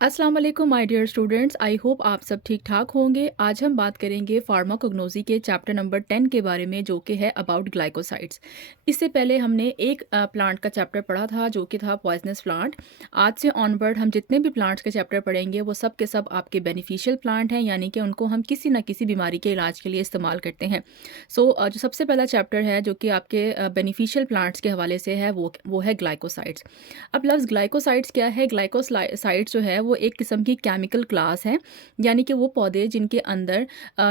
अस्सलाम वालेकुम my dear students. I hope आप सब ठीक ठाक होंगे। आज हम बात करेंगे फार्माकोग्नोसी के चैप्टर नंबर 10 के बारे में, जो कि है अबाउट ग्लाइकोसाइड्स। इससे पहले हमने एक प्लांट का चैप्टर पढ़ा था जो कि था पॉइजनस प्लांट। आज से ऑनवर्ड हम जितने भी प्लांट्स के चैप्टर पढ़ेंगे वो सब के सब आपके बेनिफिशियल प्लांट हैं, यानी कि उनको हम किसी ना किसी बीमारी के इलाज के लिए इस्तेमाल करते हैं। जो सबसे पहला चैप्टर है जो कि आपके बेनिफिशियल प्लांट्स के हवाले से है वो है ग्लाइकोसाइड्स। अब लफ्ज़ ग्लाइकोसाइड्स क्या है? ग्लाइकोसाइड्स जो है वो एक किस्म की केमिकल क्लास है, यानी कि वो पौधे जिनके अंदर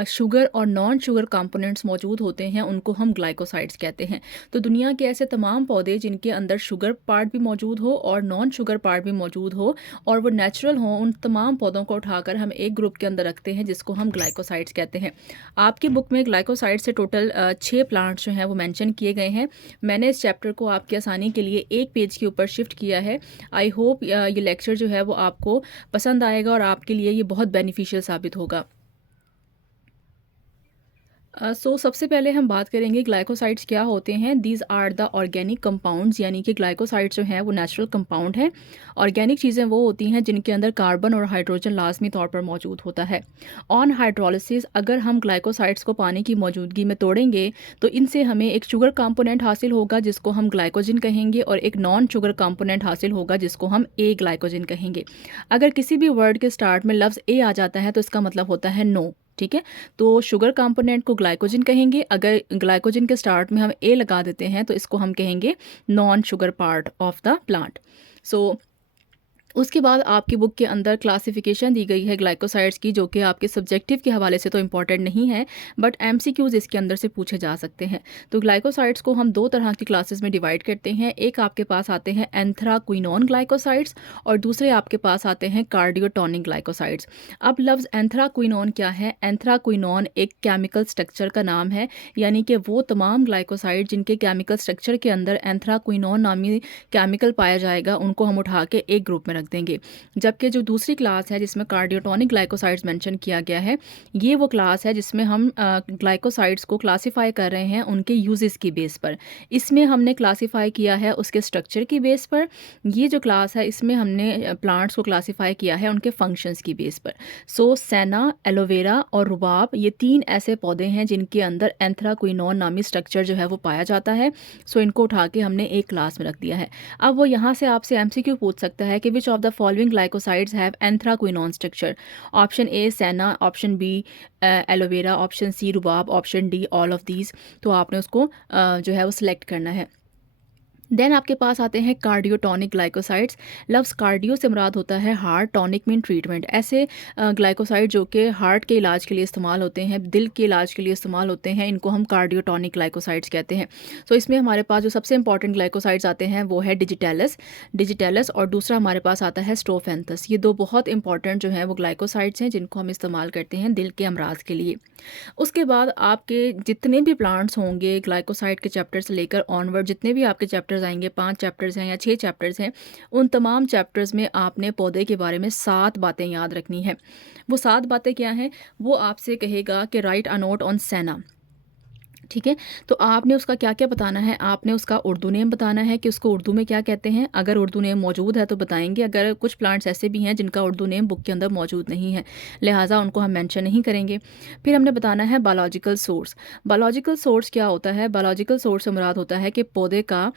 शुगर और नॉन शुगर कंपोनेंट्स मौजूद होते हैं उनको हम ग्लाइकोसाइड्स कहते हैं। तो दुनिया के ऐसे तमाम पौधे जिनके अंदर शुगर पार्ट भी मौजूद हो और नॉन शुगर पार्ट भी मौजूद हो और वो नेचुरल हो, उन तमाम पौधों को उठाकर हम एक ग्रुप के अंदर रखते हैं जिसको हम ग्लाइकोसाइड्स कहते हैं। आपकी बुक में ग्लाइकोसाइड से टोटल 6 प्लांट्स जो हैं वो मेंशन किए गए हैं। मैंने इस चैप्टर को आपकी आसानी के लिए एक पेज के ऊपर शिफ्ट किया है। आई होप ये लेक्चर जो है वो आपको पसंद आएगा और आपके लिए ये बहुत बेनिफिशियल साबित होगा। सबसे पहले हम बात करेंगे ग्लाइकोसाइड्स क्या होते हैं। These are the organic compounds, यानी कि ग्लाइकोसाइड्स जो हैं वो नेचुरल कंपाउंड हैं। ऑर्गेनिक चीज़ें वो होती हैं जिनके अंदर कार्बन और हाइड्रोजन लाजमी तौर पर मौजूद होता है। ऑन हाइड्रोलिसिस अगर हम ग्लाइकोसाइड्स को पानी की मौजूदगी में तोड़ेंगे तो इनसे हमें एक शुगर कंपोनेंट हासिल होगा जिसको हम ग्लाइकोजन कहेंगे, और एक नॉन शुगर कंपोनेंट हासिल होगा जिसको हम ए ग्लाइकोजन कहेंगे। अगर किसी भी वर्ड के स्टार्ट में लफ्ज़ ए आ जाता है तो इसका मतलब होता है नो। ठीक है, तो शुगर कंपोनेंट को ग्लाइकोजन कहेंगे। अगर ग्लाइकोजन के स्टार्ट में हम ए लगा देते हैं तो इसको हम कहेंगे non sugar part of the plant. So उसके बाद आपकी बुक के अंदर क्लासिफिकेशन दी गई है ग्लाइकोसाइड्स की, जो कि आपके सब्जेक्टिव के हवाले से तो इम्पॉर्टेंट नहीं है, बट एमसीक्यूज इसके अंदर से पूछे जा सकते हैं। तो ग्लाइकोसाइड्स को हम दो तरह की क्लासेस में डिवाइड करते हैं। एक आपके पास आते हैं एंथ्राक्विनोन ग्लाइकोसाइड्स और दूसरे आपके पास आते हैं कार्डियोटोनिक ग्लाइकोसाइड्स। अब लफ्ज़ एंथ्राक्विनोन क्या है? एंथ्राक्विनोन एक केमिकल स्ट्रक्चर का नाम है, यानी कि वो तमाम ग्लाइकोसाइड जिनके केमिकल स्ट्रक्चर के अंदर एंथ्राक्विनोन नामी केमिकल पाया जाएगा उनको हम उठा के एक ग्रुप में रख देंगे। जबकि जो दूसरी क्लास है जिसमें कार्डियोटोनिक ग्लाइकोसाइड्स मेंशन किया गया है, ये वो क्लास है जिसमें हम ग्लाइकोसाइड्स को क्लासिफाई कर रहे हैं उनके यूजेस की बेस पर। इसमें हमने क्लासिफाई किया है उसके स्ट्रक्चर की बेस पर। ये जो क्लास है इसमें हमने प्लांट्स को क्लासिफाई किया है उनके फंक्शंस की बेस पर। सेना, एलोवेरा और रुबाब ये 3 ऐसे पौधे हैं जिनके अंदर एंथ्राक्विनोन नामी स्ट्रक्चर जो है वो पाया जाता है। इनको उठा के हमने एक क्लास में रख दिया है। अब वो यहाँ से आपसे एमसीक्यू पूछ सकता है कि which of the following glycosides have anthraquinone structure. Option A senna, option B aloe vera, option C rhubarb, option D all of these. तो आपने उसको जो है वो सिलेक्ट करना है। देन आपके पास आते हैं कार्डियोटोनिक ग्लाइकोसाइड्स। लफ्ज़ कार्डियो से मुराद होता है हार्ट, टॉनिक मीन ट्रीटमेंट। ऐसे ग्लाइकोसाइड जो कि हार्ट के इलाज के लिए इस्तेमाल होते हैं, दिल के इलाज के लिए इस्तेमाल होते हैं, इनको हम कार्डियोटोनिक ग्लाइकोसाइड्स कहते हैं। इसमें हमारे पास जो सबसे इंपॉर्टेंट ग्लाइकोसाइड्स आते हैं वो है डिजिटेलस और दूसरा हमारे पास आता है स्ट्रोफेंथस। ये दो बहुत इंपॉर्टेंट जो हैं वो ग्लाइकोसाइड्स हैं जिनको हम इस्तेमाल करते हैं दिल के अमराज के लिए। उसके बाद आपके जितने भी प्लांट्स होंगे ग्लाइकोसाइड के चैप्टर से लेकर ऑनवर्ड जितने भी आपके चैप्टर्स आएंगे, 5 चैप्टर्स हैं या 6 चैप्टर्स हैं, उन तमाम चैप्टर्स में आपने पौधे के बारे में 7 बातें याद रखनी है। वो 7 बातें क्या हैं? वो आपसे कहेगा कि राइट अ नोट ऑन सेना। ठीक है, तो आपने उसका क्या क्या बताना है? आपने उसका उर्दू नेम बताना है कि उसको उर्दू में क्या कहते हैं। अगर उर्दू नेम मौजूद है तो बताएंगे, अगर कुछ प्लांट्स ऐसे भी हैं जिनका उर्दू नेम बुक के अंदर मौजूद नहीं है, लिहाजा उनको हम मेंशन नहीं करेंगे। फिर हमने बताना है बायोलॉजिकल सोर्स। बायोलॉजिकल सोर्स क्या होता है? बायोलॉजिकल सोर्स से मुराद होता है कि पौधे का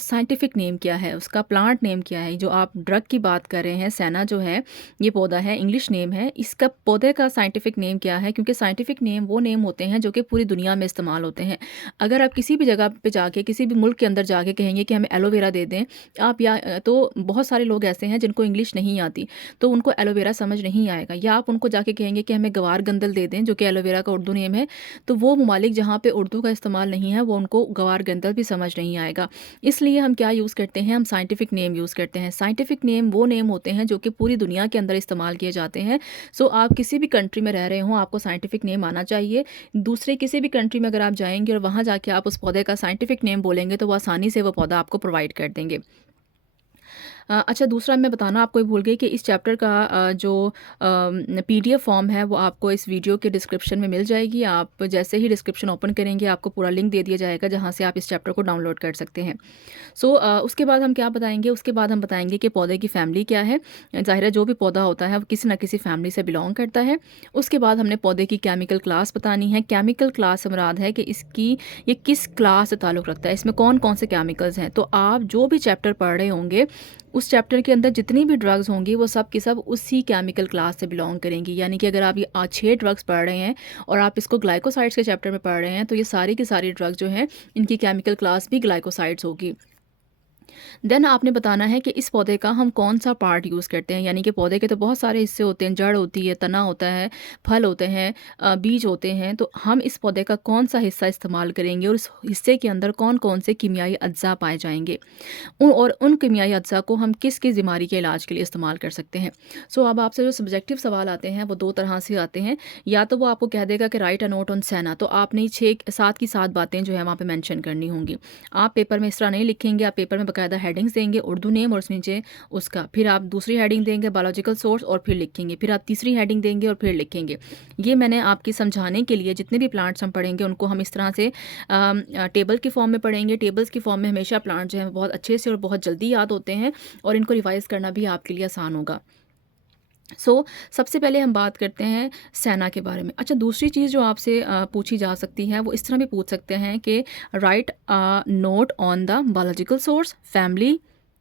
साइंटिफिक नेम क्या है, उसका प्लांट नेम क्या है। जो आप ड्रग की बात कर रहे हैं, सेना जो है ये पौधा है, इंग्लिश नेम है, इसका पौधे का साइंटिफिक नेम क्या है? क्योंकि साइंटिफिक नेम वो नेम होते हैं जो कि पूरी दुनिया में इस्तेमाल होते हैं। अगर आप किसी भी जगह पे जाके किसी भी मुल्क के अंदर जाके कहेंगे कि हमें एलोवेरा दे दें आप, या तो बहुत सारे लोग ऐसे हैं जिनको इंग्लिश नहीं आती तो उनको एलोवेरा समझ नहीं आएगा। या आप उनको जाके कहेंगे कि हमें गवार गंदल दे दें, जो कि एलोवेरा का उर्दू नेम है, तो वो ममालिक जहाँ पे उर्दू का इस्तेमाल नहीं है वो उनको गवार गंदल भी समझ नहीं आएगा। इसलिए हम क्या यूज़ करते हैं? हम साइंटिफिक नेम यूज़ करते हैं। साइंटिफिक नेम वो नेम होते हैं जो कि पूरी दुनिया के अंदर इस्तेमाल किए जाते हैं। आप किसी भी कंट्री में रह रहे हो आपको साइंटिफिक नेम आना चाहिए। दूसरे किसी भी कंट्री में अगर आप जाएंगे और वहाँ जाके आप उस पौधे का साइंटिफिक नेम बोलेंगे तो वो आसानी से वो पौधा आपको प्रोवाइड कर देंगे। अच्छा, दूसरा मैं बताना आपको भूल गई कि इस चैप्टर का जो पीडीएफ फॉर्म है वो आपको इस वीडियो के डिस्क्रिप्शन में मिल जाएगी। आप जैसे ही डिस्क्रिप्शन ओपन करेंगे आपको पूरा लिंक दे दिया जाएगा जहाँ से आप इस चैप्टर को डाउनलोड कर सकते हैं। उसके बाद हम क्या बताएँगे, उसके बाद हम बताएँगे कि पौधे की फ़ैमिली क्या है। ज़ाहिर है जो भी पौधा होता है वो किसी न किसी फ़ैमिली से बिलॉन्ग करता है। उसके बाद हमने पौधे की केमिकल क्लास बतानी है। केमिकल क्लास से मुराद है कि ये किस क्लास से ताल्लुक़ रखता है, इसमें कौन-कौन से केमिकल्स हैं। तो आप जो भी चैप्टर पढ़ रहे होंगे, उस चैप्टर के अंदर जितनी भी ड्रग्स होंगी वो सब की सब उसी केमिकल क्लास से बिलॉन्ग करेंगी। यानी कि अगर आप ये 6 ड्रग्स पढ़ रहे हैं और आप इसको ग्लाइकोसाइड्स के चैप्टर में पढ़ रहे हैं, तो ये सारी की सारी ड्रग्स जो हैं, इनकी केमिकल क्लास भी ग्लाइकोसाइड्स होगी। देन आपने बताना है कि इस पौधे का हम कौन-सा पार्ट यूज़ करते हैं, यानी कि पौधे के तो बहुत सारे हिस्से होते हैं, जड़ होती है, तना होता है, फल होते हैं, बीज होते हैं, तो हम इस पौधे का कौन-सा हिस्सा इस्तेमाल करेंगे और उस हिस्से के अंदर कौन-कौन से कीमियाई अज्जा पाए जाएँगे। उन कीमियाई अज्जा को हम किस-किस बीमारी के इलाज के लिए इस्तेमाल कर सकते हैं। अब आपसे जो सब्जेक्टिव सवाल आते हैं वो 2 तरह से आते हैं, या तो वो आपको कह देगा कि राइट अ नोट ऑन सेना, तो आपने 6 7 की 7 बातें जो है वहाँ पे मेंशन करनी होंगी। आप पेपर में इस तरह नहीं लिखेंगे, आप पेपर में बाकायदा हेडिंग्स देंगे, उर्दू नेम और उसके नीचे उसका, फिर आप दूसरी हेडिंग देंगे बायोलॉजिकल सोर्स और फिर लिखेंगे, फिर आप तीसरी हेडिंग देंगे और फिर लिखेंगे। ये मैंने आपके समझाने के लिए जितने भी प्लांट्स हम पढ़ेंगे उनको हम इस तरह से टेबल की फॉर्म में पढ़ेंगे। टेबल्स की फॉर्म में हमेशा प्लांट जो है बहुत अच्छे से और बहुत जल्दी याद होते हैं और इनको रिवाइज़ करना भी आपके लिए आसान होगा। सबसे पहले हम बात करते हैं सेना के बारे में। अच्छा, दूसरी चीज़ जो आपसे पूछी जा सकती है वो इस तरह भी पूछ सकते हैं कि right a note on the biological source, family,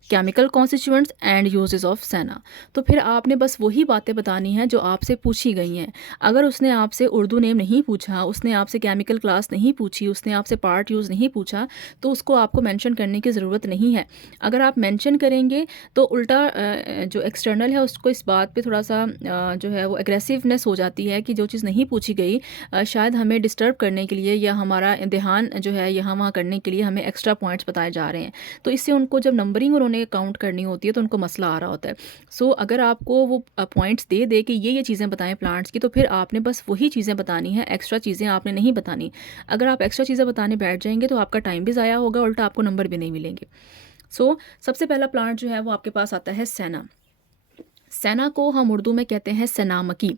chemical constituents and uses of सेना। तो फिर आपने बस वही बातें बतानी हैं जो आपसे पूछी गई हैं। अगर उसने आपसे उर्दू नेम नहीं पूछा, उसने आपसे केमिकल क्लास नहीं पूछी, उसने आपसे पार्ट यूज़ नहीं पूछा, तो उसको आपको मेंशन करने की ज़रूरत नहीं है। अगर आप मेंशन करेंगे तो उल्टा जो एक्सटर्नल है उसको इस बात पे थोड़ा-सा जो है वो एग्रेसिवनेस हो जाती है कि जो चीज़ नहीं पूछी गई शायद हमें डिस्टर्ब करने के लिए या हमारा ध्यान जो है यहाँ-वहाँ करने के लिए हमें एक्स्ट्रा पॉइंट्स बताए जा रहे हैं। तो इससे उनको जब नंबरिंग उन्होंने काउंट करनी होती है तो उनको मसला आ रहा होता है। अगर आपको वो पॉइंट्स दे दे कि ये चीज़ें बताएँ प्लांट्स की, तो फिर आपने बस वही चीज़ें बतानी हैं, एक्स्ट्रा चीज़ें आपने नहीं बतानी। अगर आप एक्स्ट्रा चीज़ें बताने बैठ जाएँगे तो आपका टाइम भी ज़ाया होगा, उल्टा आपको नंबर भी नहीं मिलेंगे। सबसे पहला प्लांट जो है वो आपके पास आता है सेना। सेना को हम उर्दू में कहते हैं सेनामकी।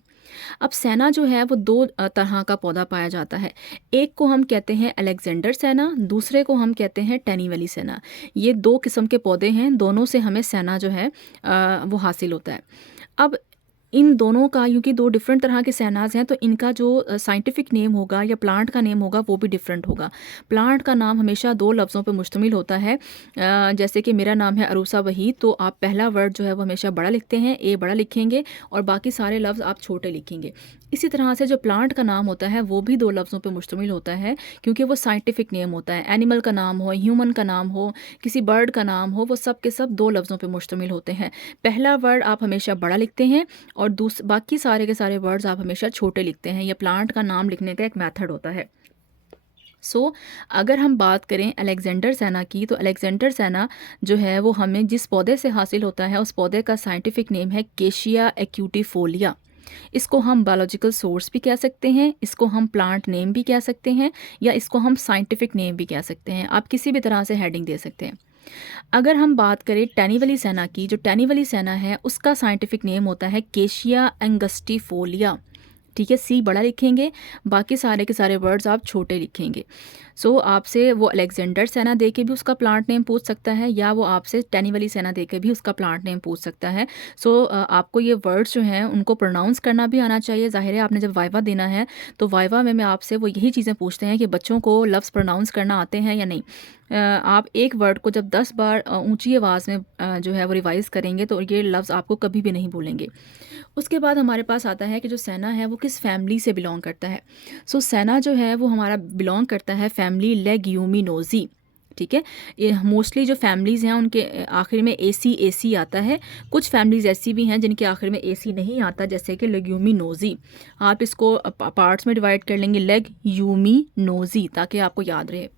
अब सेना जो है वो 2 तरह का पौधा पाया जाता है। एक को हम कहते हैं अलेक्जेंडर सेना, दूसरे को हम कहते हैं टैनी वाली सेना। ये 2 किस्म के पौधे हैं, दोनों से हमें सेना जो है वो हासिल होता है। अब इन दोनों का, क्योंकि 2 डिफरेंट तरह के सेनाज़ हैं, तो इनका जो साइंटिफिक नेम होगा या प्लांट का नेम होगा वो भी डिफरेंट होगा। प्लांट का नाम हमेशा 2 लफ्ज़ों पे मुश्तमिल होता है। जैसे कि मेरा नाम है अरूसा वहीद, तो आप पहला वर्ड जो है वो हमेशा बड़ा लिखते हैं, ए बड़ा लिखेंगे और बाकी सारे लफ्ज़ आप छोटे लिखेंगे। इसी तरह से जो प्लांट का नाम होता है वो भी 2 लफ्ज़ों पे मुश्तमिल होता है, क्योंकि वो साइंटिफिक नेम होता है। एनिमल का नाम हो, ह्यूमन का नाम हो, किसी बर्ड का नाम हो, वो सब के सब 2 लफ्ज़ों पे मुश्तमिल होते हैं। पहला वर्ड आप हमेशा बड़ा लिखते हैं और बाकी सारे के सारे वर्ड्स आप हमेशा छोटे लिखते हैं। ये प्लांट का नाम लिखने का एक मेथड होता है। अगर हम बात करें अलेक्जेंडर सेना की, तो अलेक्जेंडर सेना जो है वो हमें जिस पौधे से हासिल होता है उस पौधे का साइंटिफिक नेम है केशिया एक्यूटिफोलिया। इसको हम बायोलॉजिकल सोर्स भी कह सकते हैं, इसको हम प्लांट नेम भी कह सकते हैं, या इसको हम साइंटिफिक नेम भी कह सकते हैं। आप किसी भी तरह से हेडिंग दे सकते हैं। अगर हम बात करें टैनी वाली सेना की, जो टैनी वाली सेना है उसका साइंटिफिक नेम होता है केशिया एंगस्टिफोलिया। ठीक है, सी बड़ा लिखेंगे, बाकी सारे के सारे वर्ड्स आप छोटे लिखेंगे। आपसे वो अलेक्जेंडर सेना दे के भी उसका प्लांट नेम पूछ सकता है, या वो आपसे टैनी वाली सेना दे के भी उसका प्लांट नेम पूछ सकता है। आपको ये वर्ड्स जो हैं उनको प्रोनाउंस करना भी आना चाहिए। ज़ाहिर है आपने जब वाइवा देना है तो वाइवा में मैं आपसे वो यही चीज़ें पूछते हैं कि बच्चों को लफ्ज़ प्रोनाउंस करना आते हैं या नहीं। आप एक वर्ड को जब 10 बार ऊंची आवाज़ में जो है वो रिवाइज़ करेंगे तो ये लफ्ज़ आपको कभी भी नहीं भूलेंगे। उसके बाद हमारे पास आता है कि जो सेना है वो किस फैमिली से बिलोंग करता है। सेना जो है वो हमारा बिलोंग करता है फैमिली लेग्यूमिनोजी। ठीक है, ये मोस्टली जो फैमिलीज़ हैं उनके आखिर में एसी आता है। कुछ फैमिलीज़ ऐसी भी हैं जिनके आखिर में एसी नहीं आता, जैसे कि लेग्यूमिनोजी। आप इसको पार्ट्स में डिवाइड कर लेंगे, लेग्यूमिनोजी, ताकि आपको याद रहे।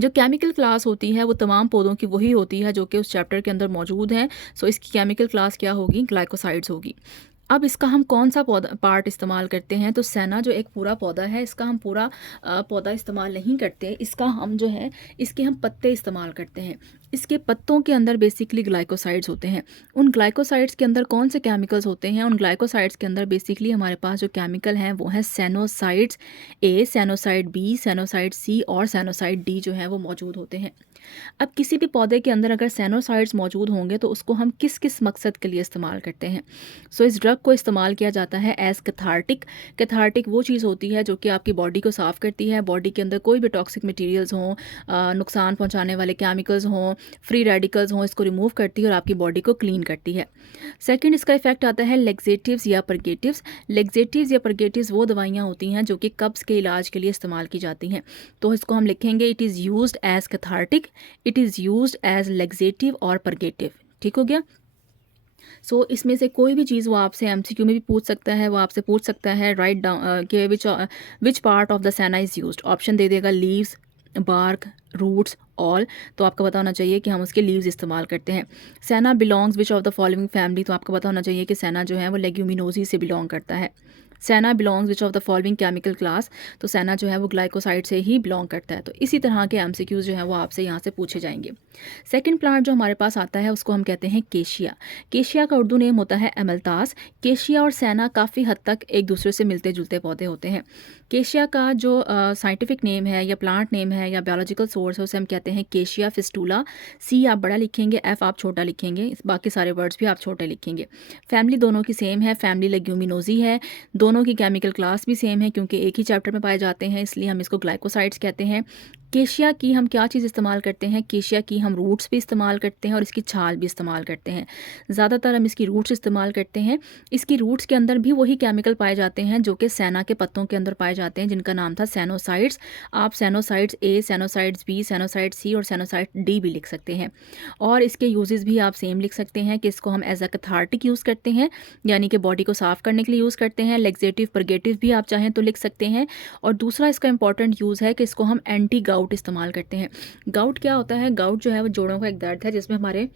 जो केमिकल क्लास होती है वो तमाम पौधों की वही होती है जो कि उस चैप्टर के अंदर मौजूद हैं। इसकी केमिकल क्लास क्या होगी? ग्लाइकोसाइड्स होगी। अब इसका हम कौन सा पौधा पार्ट इस्तेमाल करते हैं, तो सेना जो एक पूरा पौधा है, इसका हम पूरा पौधा इस्तेमाल नहीं करते। इसका हम जो है इसके हम पत्ते इस्तेमाल करते हैं। इसके पत्तों के अंदर बेसिकली ग्लाइकोसाइड्स होते हैं। उन ग्लाइकोसाइड्स के अंदर कौन से केमिकल्स होते हैं? उन ग्लाइकोसाइड्स के अंदर बेसिकली हमारे पास जो केमिकल हैं वो हैं सैनोसाइड्स ए, सैनोसाइड बी, सैनोसाइड सी और सैनोसाइड डी जो है वो मौजूद होते हैं। अब किसी भी पौधे के अंदर अगर सैनोसाइड्स मौजूद होंगे तो उसको हम किस किस मकसद के लिए इस्तेमाल करते हैं? सो इस ड्रग को इस्तेमाल किया जाता है एज कैथार्टिक। कैथार्टिक वो चीज़ होती है जो कि आपकी बॉडी को साफ़ करती है, बॉडी के अंदर कोई भी टॉक्सिक मटेरियल्स हों, नुकसान पहुंचाने वाले केमिकल्स हों, फ्री रेडिकल्स हों, इसको रिमूव करती है और आपकी बॉडी को क्लीन करती है। सेकेंड इसका इफेक्ट आता है लेग्जेटिव्स या परगेटिव्स। लेग्जेटिव्स या परगेटिव्स वो दवाइयाँ होती हैं जो कि कब्ज़ के इलाज के लिए इस्तेमाल की जाती हैं। तो इसको हम लिखेंगे it is used as cathartic, it is used as laxative और परगेटिव। ठीक हो गया। सो इसमें से कोई भी चीज़ वो आपसे एमसीक्यू में भी पूछ सकता है, वो आपसे पूछ सकता है राइट डाउन कि विच पार्ट ऑफ द सेना इज़ यूज्ड। ऑप्शन दे देगा लीव्स, बार्क, रूट्स, ऑल। तो आपको पता होना चाहिए कि हम उसके लीव्स इस्तेमाल करते हैं। सेना belongs which of the following family. तो आपको पता होना चाहिए कि सेना जो है वो लेग्यूमिनोजी से बिलोंग करता है। सेना belongs which of the following chemical class. तो सेना जो है वो ग्लाइकोसाइड से ही बिलोंग करता है। तो इसी तरह के एमसीक्यूज जो है वो आपसे यहाँ से पूछे जाएंगे। सेकंड प्लांट जो हमारे पास आता है उसको हम कहते हैं केशिया। केशिया का उर्दू नेम होता है एमलतास। केशिया और सेना काफ़ी हद तक एक दूसरे से मिलते जुलते पौधे होते हैं। केशिया का जो साइंटिफिक नेम है या प्लांट नेम है या बायोलॉजिकल सोर्स है उसे हम कहते हैं केशिया फिस्टूला। सी आप बड़ा लिखेंगे, एफ आप छोटा लिखेंगे, बाकी सारे वर्ड्स भी आप छोटे लिखेंगे। फैमिली दोनों की सेम है, फैमिली लेग्यूमिनोजी है। दोनों की केमिकल क्लास भी सेम है क्योंकि एक ही चैप्टर में पाए जाते हैं, इसलिए हम इसको ग्लाइकोसाइड्स कहते हैं। केशिया की हम क्या चीज़ इस्तेमाल करते हैं? केशिया की हम रूट्स भी इस्तेमाल करते हैं और इसकी छाल भी इस्तेमाल करते हैं। ज़्यादातर हम इसकी रूट्स इस्तेमाल करते हैं। इसकी रूट्स के अंदर भी वही केमिकल पाए जाते हैं जो कि सेना के पत्तों के अंदर पाए जाते हैं, जिनका नाम था सैनोसाइड्स। आप सैनोसाइड्स ए, सैनोसाइड्स बी, सैनोसाइड सी और सैनोसाइड डी भी लिख सकते हैं। और इसके यूजेस भी आप सेम लिख सकते हैं कि इसको हम एज अ कैथार्टिक यूज़ करते हैं, यानी कि बॉडी को साफ़ करने के लिए यूज़ करते हैं। लेग्जेटिव, परगेटिव भी आप चाहें तो लिख सकते हैं। और दूसरा इसका इंपॉर्टेंट यूज़ है कि इसको हम एंटी गाउट इस्तेमाल करते हैं। गाउट क्या होता है? गाउट जो है वो जोड़ों का एक दर्द है जिसमें हमारे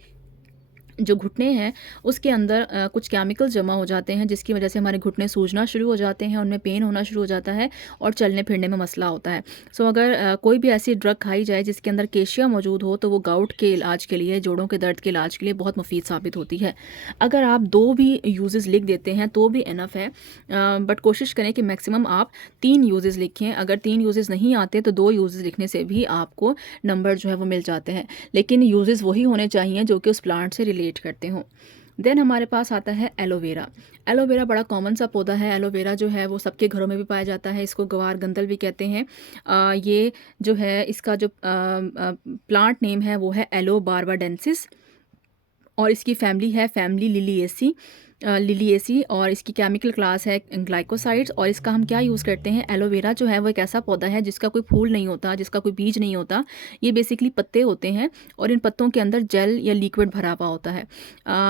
जो घुटने हैं उसके अंदर कुछ केमिकल्स जमा हो जाते हैं जिसकी वजह से हमारे घुटने सूजना शुरू हो जाते हैं, उनमें पेन होना शुरू हो जाता है और चलने फिरने में मसला होता है। सो अगर कोई भी ऐसी ड्रग खाई जाए जिसके अंदर केशिया मौजूद हो तो वो गाउट के इलाज के लिए, जोड़ों के दर्द के इलाज के लिए बहुत मुफीद साबित होती है। अगर आप 2 भी यूजेस लिख देते हैं तो भी इनफ है, बट कोशिश करें कि मैक्सिमम आप 3 यूजेस लिखें। अगर 3 यूजेस नहीं आते तो 2 यूजेस लिखने से भी आपको नंबर जो है वो मिल जाते हैं, लेकिन यूजेस वही होने चाहिए जो कि उस प्लांट से रिलेट करते हों। देन हमारे पास आता है एलोवेरा। एलोवेरा बड़ा कॉमन सा पौधा है। एलोवेरा जो है वो सबके घरों में भी पाया जाता है। इसको गवार गंदल भी कहते हैं। ये जो है इसका जो प्लांट नेम है वो है एलो बार्बाडेंसिस और इसकी फैमिली है फैमिली लिलिएसी, लिलिएसी और इसकी केमिकल क्लास है ग्लाइकोसाइड्स। और इसका हम क्या यूज़ करते हैं? एलोवेरा जो है वो एक ऐसा पौधा है जिसका कोई फूल नहीं होता, जिसका कोई बीज नहीं होता। ये बेसिकली पत्ते होते हैं और इन पत्तों के अंदर जेल या लिक्विड भरा हुआ होता है।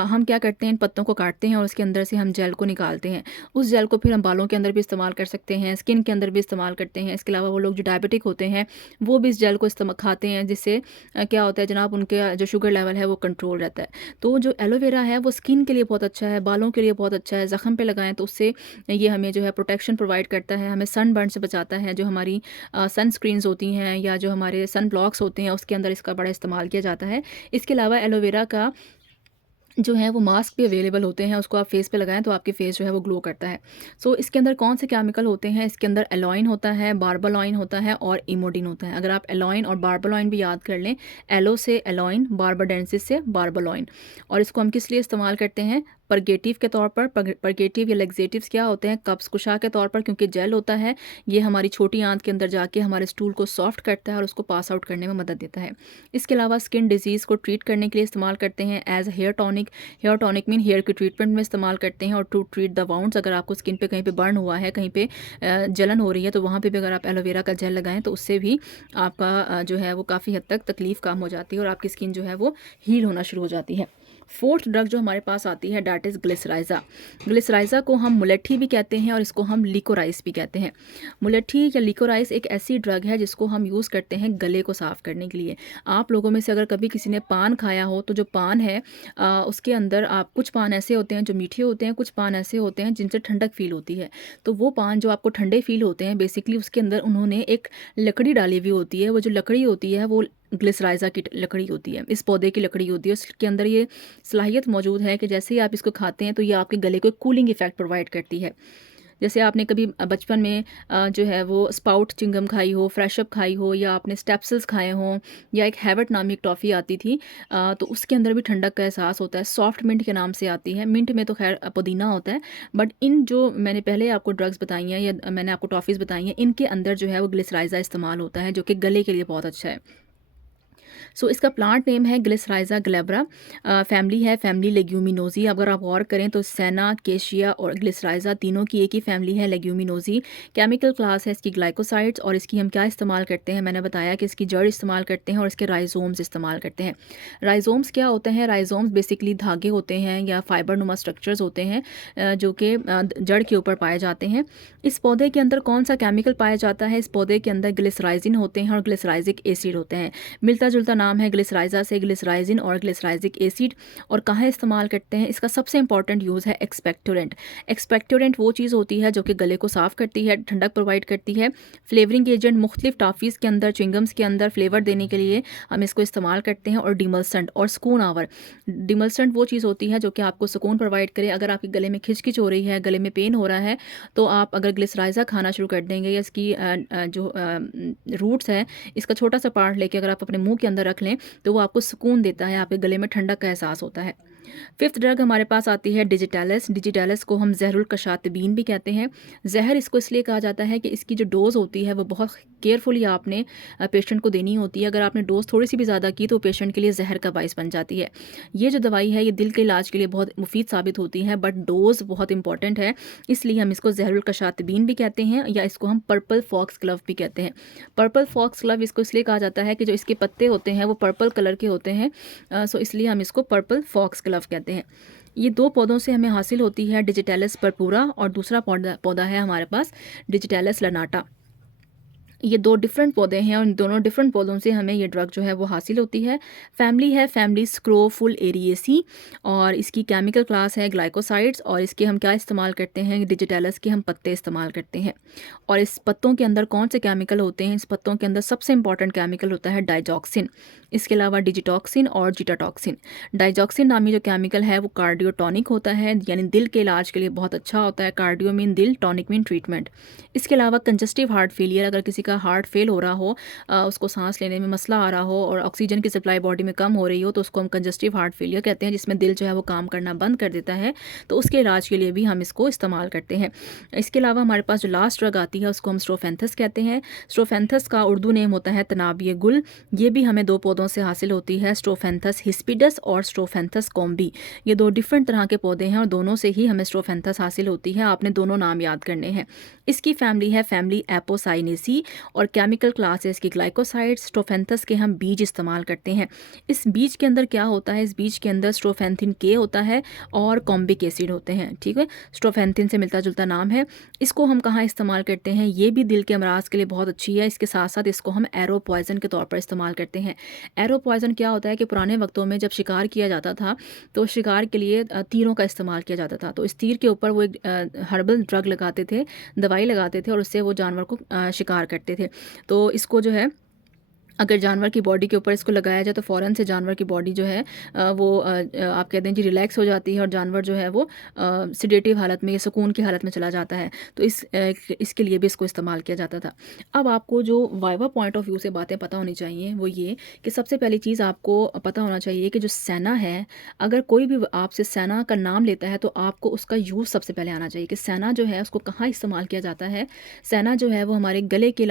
हम क्या करते हैं? इन पत्तों को काटते हैं और उसके अंदर से हम जेल को निकालते हैं। उस जेल को फिर हम बालों के अंदर भी इस्तेमाल कर सकते हैं, स्किन के अंदर भी इस्तेमाल करते हैं। इसके अलावा वो लोग जो डायबिटिक होते हैं वो भी इस जेल को इस्तेमाल खाते हैं, जिससे क्या होता है जनाब, उनके जो शुगर लेवल है वो कंट्रोल रहता है। तो जो एलोवेरा है वो स्किन के लिए बहुत अच्छा है, बालों के लिए बहुत अच्छा है। ज़ख़म पे लगाएं तो उससे ये हमें जो है प्रोटेक्शन प्रोवाइड करता है, हमें सनबर्न से बचाता है। जो हमारी सनस्क्रीन्स होती हैं या जो हमारे सन ब्लॉक्स होते हैं उसके अंदर इसका बड़ा इस्तेमाल किया जाता है। इसके अलावा एलोवेरा का जो है वो मास्क भी अवेलेबल होते हैं, उसको आप फेस पे लगाएं तो आपके फेस जो है वो ग्लो करता है। सो इसके अंदर कौन से केमिकल होते हैं? इसके अंदर एलॉइन होता है, बार्बालॉइन होता है और इमोडिन होता है। अगर आप एलॉइन और बार्बालॉइन भी याद कर लें, एलो से एलॉइन, बार्बाडेंसिस से बार्बालॉइन। और इसको हम किस लिए इस्तेमाल करते हैं? परगेटिव के तौर पर। परगेटिव या लेग्जेटिव्स क्या होते हैं? कब्ज़ कुशा के तौर पर, क्योंकि जेल होता है, ये हमारी छोटी आंत के अंदर जाके हमारे स्टूल को सॉफ्ट करता है और उसको पास आउट करने में मदद देता है। इसके अलावा स्किन डिजीज़ को ट्रीट करने के लिए इस्तेमाल करते हैं as hair tonic. Hair tonic mean hair के ट्रीटमेंट में इस्तेमाल करते हैं। और टू ट्रीट द वाउंड्स, अगर आपको स्किन पे कहीं पे बर्न हुआ है, कहीं पे जलन हो रही है, तो वहाँ पे भी अगर आप एलोवेरा का जेल लगाएं तो उससे भी आपका जो है वो काफ़ी हद तक तकलीफ़ कम हो जाती है और आपकी स्किन जो है वो हील होना शुरू हो जाती है। फोर्थ ड्रग जो हमारे पास आती है दैट इज़ ग्लिसराइज़ा। ग्लिसराइज़ा को हम मुलेठी भी कहते हैं और इसको हम लिकोराइस भी कहते हैं। मुलेठी या लिकोराइस एक ऐसी ड्रग है जिसको हम यूज़ करते हैं गले को साफ़ करने के लिए। आप लोगों में से अगर कभी किसी ने पान खाया हो तो जो पान है उसके अंदर आप कुछ पान ऐसे होते हैं जो मीठे होते हैं, कुछ पान ऐसे होते हैं जिनसे ठंडक फ़ील होती है। तो वो पान जो आपको ठंडे फ़ील होते हैं बेसिकली उसके अंदर उन्होंने एक लकड़ी डाली हुई होती है। वो जो लकड़ी होती है वो ग्लिसराइज़ा की लकड़ी होती है, इस पौधे की लकड़ी होती है। उसके अंदर ये सलाहियत मौजूद है कि जैसे ही आप इसको खाते हैं तो ये आपके गले को कूलिंग इफ़ेक्ट प्रोवाइड करती है। जैसे आपने कभी बचपन में जो है वो स्पाउट च्युइंगम खाई हो, फ्रेश अप खाई हो, या आपने स्टेप्सिल्स खाए हों, या एक हैवट नामी एक टॉफ़ी आती थी, तो उसके अंदर भी ठंडक का एहसास होता है। सॉफ्ट मिंट के नाम से आती है। मिंट में तो खैर पुदीना होता है, बट इन जो मैंने पहले आपको ड्रग्स बताई हैं या मैंने आपको टॉफ़ीज़ बताई हैं, इनके अंदर जो है वो ग्लिसराइज़ा इस्तेमाल होता है जो कि गले के लिए बहुत अच्छा है। सो इसका प्लांट नेम है ग्लिसराइज़ा ग्लैब्रा। फैमिली है फैमिली लेग्यूमिनोजी। अगर आप गौर करें तो सेना, केशिया और ग्लिसराइज़ा तीनों की एक ही फैमिली है, लेग्यूमिनोजी। केमिकल क्लास है इसकी ग्लाइकोसाइड्स, और इसकी हम क्या इस्तेमाल करते हैं, मैंने बताया कि इसकी जड़ इस्तेमाल करते हैं और इसके राइजोम्स इस्तेमाल करते हैं। राइजोम्स क्या होते हैं? राइजोम्स बेसिकली धागे होते हैं या फाइबर नुमा स्ट्रक्चर्स होते हैं जो कि जड़ के ऊपर पाए जाते हैं। इस पौधे के अंदर कौन सा केमिकल पाया जाता है? इस पौधे के अंदर ग्लिसराइजिन होते हैं और ग्लिसराइजिक एसिड होते हैं। मिलता जुलता नाम है ग्लिसराइज़ा से, ग्लिसराइजिन और ग्लिसराइजिक एसिड। और कहाँ इस्तेमाल करते हैं? इसका सबसे इंपॉर्टेंट यूज़ है एक्सपेक्टोरेंट। एक्सपेक्टोरेंट वो चीज़ होती है जो कि गले को साफ़ करती है, ठंडक प्रोवाइड करती है। फ्लेवरिंग एजेंट मुख्तलिफ टॉफ़ीज़ के अंदर, च्युइंगम्स के अंदर फ्लेवर देने के लिए हम इसको इस्तेमाल करते हैं। और डिमल्सेंट और सुकून आवर। डिमल्सेंट वो चीज़ होती है जो कि आपको सुकून प्रोवाइड करे। अगर आपके गले में खिचकिच हो रही है, गले में पेन हो रहा है, तो आप अगर ग्लिसराइज़ा खाना शुरू कर देंगे या इसकी जो रूट्स हैं, इसका छोटा सा पार्ट लेके अगर आप अपने मुंह के अंदर रख लें तो वो आपको सुकून देता है, आपके गले में ठंडक का एहसास होता है। फिफ्थ ड्रग हमारे पास आती है डिजिटेलिस। डिजिटेलिस को हम जहरुल कशातबीन भी कहते हैं। जहर इसको इसलिए कहा जाता है कि इसकी जो डोज़ होती है वो बहुत केयरफुली आपने पेशेंट को देनी होती है। अगर आपने डोज़ थोड़ी सी भी ज़्यादा की तो पेशेंट के लिए जहर का बाइस बन जाती है। ये जो दवाई है ये दिल के इलाज के लिए बहुत मुफीद साबित होती है, बट डोज़ बहुत इंपॉर्टेंट है, इसलिए हम इसको जहरुल कशातबीन भी कहते हैं, या इसको हम पर्पल फॉक्स ग्लव भी कहते हैं। पर्पल फॉक्स ग्लव इसको इसलिए कहा जाता है कि जो इसके पत्ते होते हैं वो पर्पल कलर के होते हैं, सो इसलिए हम इसको पर्पल फॉक्स ग्लव कहते हैं। ये दो पौधों से हमें हासिल होती है डिजिटेलिस पर्पूरा, और दूसरा पौधा है हमारे पास डिजिटेलिस लनाटा। ये दो डिफरेंट पौधे हैं और इन दोनों डिफरेंट पौधों से हमें ये ड्रग जो है वो हासिल होती है। फैमिली है फैमिली स्क्रोफुल एरिएसी, और इसकी केमिकल क्लास है ग्लाइकोसाइड्स, और इसके हम क्या इस्तेमाल करते हैं? डिजिटेलिस के हम पत्ते इस्तेमाल करते हैं। और इस पत्तों के अंदर कौन से केमिकल होते हैं? इस पत्तों के अंदर सबसे इंपॉर्टेंट केमिकल होता है डाइजॉक्सिन। इसके अलावा डिजिटॉक्सिन और जीटाटॉक्सिन। डाइजॉक्सिन नामी जो केमिकल है वो कार्डियोटॉनिक होता है, यानी दिल के इलाज के लिए बहुत अच्छा होता है। कार्डियो मीन दिल, टॉनिक मीन ट्रीटमेंट। इसके अलावा कंजस्टिव हार्ट फेलियर, अगर किसी का हार्ट फेल हो रहा हो, उसको सांस लेने में मसला आ रहा हो और ऑक्सीजन की सप्लाई बॉडी में कम हो रही हो, तो उसको हम कंजस्टिव हार्ट फेलियर कहते हैं, जिसमें दिल जो है वो काम करना बंद कर देता है। तो उसके इलाज के लिए भी हम इसको इस्तेमाल करते हैं। इसके अलावा हमारे पास जो लास्ट ड्रग आती है उसको हम स्ट्रोफेंथस कहते हैं। स्ट्रोफेंथस का उर्दू नेम होता है तनाबिय गुल। ये भी हमें दो पौधों से हासिल होती है, स्ट्रोफेंथस हिस्पिडस और स्ट्रोफेंथस कॉम्बी। ये दो डिफरेंट तरह के पौधे हैं और दोनों से ही हमें स्ट्रोफेंथस हासिल होती है। आपने दोनों नाम याद करने हैं। इसकी फैमिली है फैमिली एपोसाइनेसी, और केमिकल क्लास है इसकी ग्लाइकोसाइड्स। स्ट्रोफेंथस के हम बीज इस्तेमाल करते हैं। इस बीज के अंदर क्या होता है? इस बीज के अंदर स्ट्रोफेंथिन के होता है और कॉम्बिक एसिड होते हैं, ठीक है। स्ट्रोफेंथिन से मिलता जुलता नाम है। इसको हम कहाँ इस्तेमाल करते हैं? ये भी दिल के अमराज के लिए बहुत अच्छी है। इसके साथ साथ इसको हम एरो पॉइजन के तौर पर इस्तेमाल करते हैं। एरो पॉइजन क्या होता है कि पुराने वक्तों में जब शिकार किया जाता था तो शिकार के लिए तीरों का इस्तेमाल किया जाता था। तो इस तीर के ऊपर वो एक हर्बल ड्रग लगाते थे, दवाई लगाते थे, और उससे वो जानवर को शिकार करते थे। तो इसको जो है अगर जानवर की बॉडी के ऊपर इसको लगाया जाए तो फ़ौरन से जानवर की बॉडी जो है आप कहते हैं जी रिलैक्स हो जाती है, और जानवर जो है वो सिडेटिव हालत में या सुकून की हालत में चला जाता है। तो इसके लिए भी इसको इस्तेमाल किया जाता था। अब आपको जो वाइवा पॉइंट ऑफ व्यू से बातें पता होनी चाहिए वो ये कि सबसे पहली चीज़ आपको पता होना चाहिए कि जो सेना है, अगर कोई भी आपसे सेना का नाम लेता है तो आपको उसका यूज़ सबसे पहले आना चाहिए कि सेना जो है उसको कहाँ इस्तेमाल किया जाता है। सेना जो है वो हमारे गले के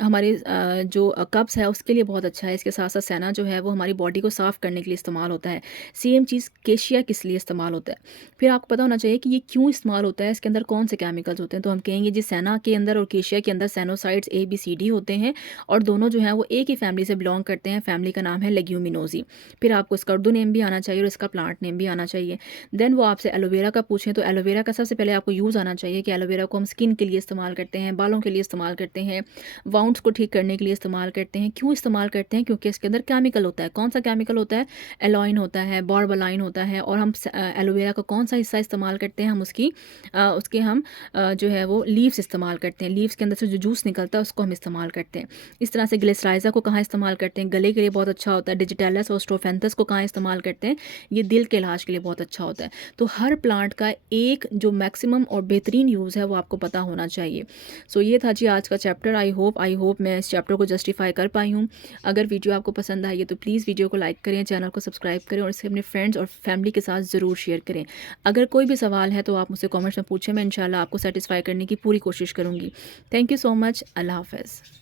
हमारे जो कब्ज़ हर्ब्स है उसके लिए बहुत अच्छा है। इसके साथ-साथ सेना जो है वो हमारी बॉडी को साफ़ करने के लिए इस्तेमाल होता है। सेम चीज़ केशिया किस लिए इस्तेमाल होता है। फिर आपको पता होना चाहिए कि ये क्यों इस्तेमाल होता है, इसके अंदर कौन से केमिकल्स होते हैं। तो हम कहेंगे जी सेना के अंदर और केशिया के अंदर सेनोसाइड्स ए, बी, सी, डी होते हैं और दोनों जो हैं वो एक ही फैमिली से बिलॉन्ग करते हैं। फैमिली का नाम है लेग्यूमिनोज़ी। फिर आपको इसका उर्दू नेम भी आना चाहिए और इसका प्लांट नेम भी आना चाहिए। देन वो आपसे एलोवेरा का पूछें तो एलोवेरा का सबसे पहले आपको यूज़ आना चाहिए कि एलोवेरा को हम स्किन के लिए इस्तेमाल करते हैं, बालों के लिए इस्तेमाल करते हैं, वाउंड्स को ठीक करने के लिए इस्तेमाल करते हैं। क्यों इस्तेमाल करते हैं? क्योंकि इसके अंदर केमिकल होता है। कौन सा केमिकल होता है? एलॉइन होता है, बोरबोलाइन होता है। और हम एलोवेरा का कौन सा हिस्सा इस्तेमाल करते हैं? हम उसके हम जो है वो लीव्स इस्तेमाल करते हैं। लीव्स के अंदर से जो जूस निकलता है उसको हम इस्तेमाल करते हैं। इस तरह से ग्लिसराइज़ा को कहाँ इस्तेमाल करते हैं? गले के लिए बहुत अच्छा होता है। डिजिटेलस और स्ट्रोफेंथस को कहाँ इस्तेमाल करते हैं? ये दिल के इलाज के लिए बहुत अच्छा होता है। तो हर प्लांट का एक जो मैक्सिमम और बेहतरीन यूज़ है वो आपको पता होना चाहिए। सो ये था जी आज का चैप्टर। आई होप मैं इस चैप्टर को जस्टिफाई कर पाई हूँ। अगर वीडियो आपको पसंद आई है तो प्लीज़ वीडियो को लाइक करें, चैनल को सब्सक्राइब करें और इसे अपने फ्रेंड्स और फैमिली के साथ ज़रूर शेयर करें। अगर कोई भी सवाल है तो आप मुझसे कमेंट्स में पूछें, मैं इंशाल्लाह आपको सेटिस्फाई करने की पूरी कोशिश करूँगी। Thank you so much. अल्लाह हाफ़िज़।